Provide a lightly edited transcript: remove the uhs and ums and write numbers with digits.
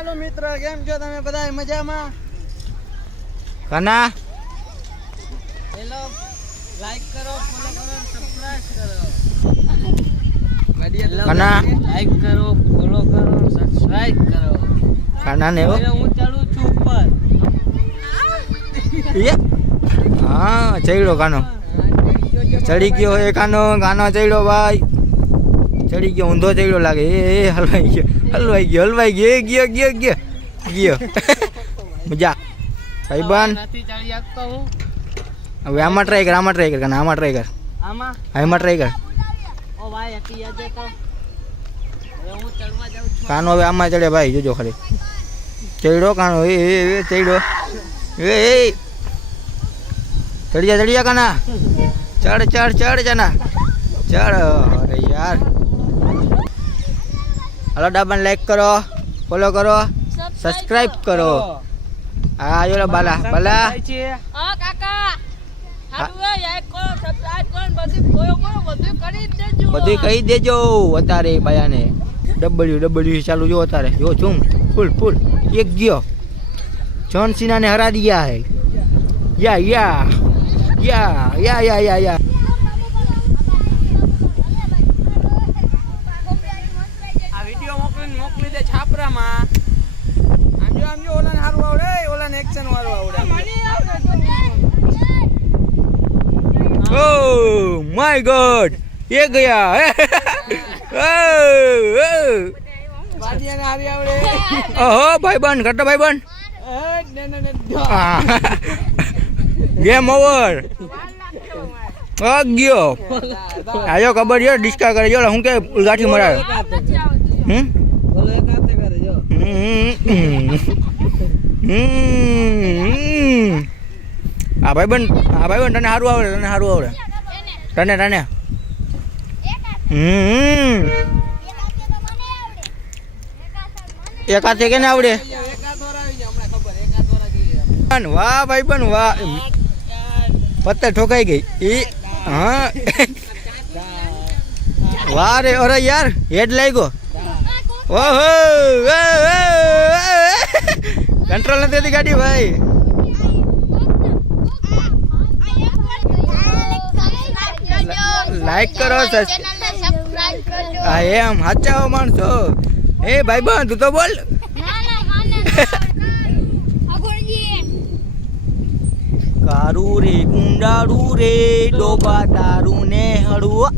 હાલો મિત્ર, કેમ છો તમે બધા? મજામાં? કના હેલો, લાઈક કરો, ફોલો કરો, સબસ્ક્રાઇબ કરો. કના લાઈક કરો, ફોલો કરો, સબસ્ક્રાઇબ કરો. કના ને હવે હું ચાલું છું ઉપર. હા ચડ્યો કાનો, ચડી ગયો એ કાનો, કાનો ચડ્યો ભાઈ, ચડી ગયો, ઊંધો ચડ્યો લાગે. એ હલવાઈ ગયો ગયો ગયો મજા ભાઈબંધ. નથી ચાલી શકતો હું. હવે આમાં ટ્રાય કર, આમાં ટ્રાય કર, આમાં ટ્રાય કર, આમાં ટ્રાય કર. ઓ ભાઈ હતી આજે તો. હવે હું ચડવા જાઉં છું. કાનો હવે આમાં ચડે ભાઈ, જોજો ખાલી ચડ્યો કાનો. એ ચડ્યો. એ ચડી જા કાના, ચડ જાના ચડ. અરે યાર, હાલો ડાબાને લાઈક કરો, ફોલો કરો, સબસ્ક્રાઇબ કરો. હા જો બાલા હા કાકા, હારું લાઈક કરો, સબસ્ક્રાઇબ કરો, બધું ફોલો કરો, બધું કરી દેજો. બધું કહી દેજો. અત્યારે બાયાને ડબલ્યુ ચાલુ જો, અત્યારે જો ચૂમ ફૂલ એક ગયો. જોન સીનાને હરા દિયા હે. યા આ વિડિયો મોકલી દે છાપરામાં. આમ જો ઓલાને હારું આવડે, ઓલાને એક્શન વાળું આવડે. Oh my god, ये गया. બાદિયાને હારી આવડે. ઓહો ભાઈબંધ, ઘટો ભાઈબંધ. Game over. ગયો આયો કબડ્ડી ડિસ્કા કરે. જો હું કે ગાંઠી મરાવે. બોલો એક હાથે કરે જો. આ ભાઈબંધ તને સારું આવડે, તને એક હાથે કેને આવડે? એક હાથ વાર આવી જાય હમણાં ખબર. એક હાથ વાર આવી. વાહ ભાઈબંધ વાહ, પત્તર ઠોકાઈ ગઈ. હા વાહ રે. અરે યાર હેડ લાગ્યો. ઓહો કંટ્રોલ નથી થતી ગાડી ભાઈ. લાઈક કરો, હા એમ સાચા માણસો. એ ભાઈબંધ તું તો બોલ. કારું રે કુંડાળું રે, ડોબા તારું ને હળવું.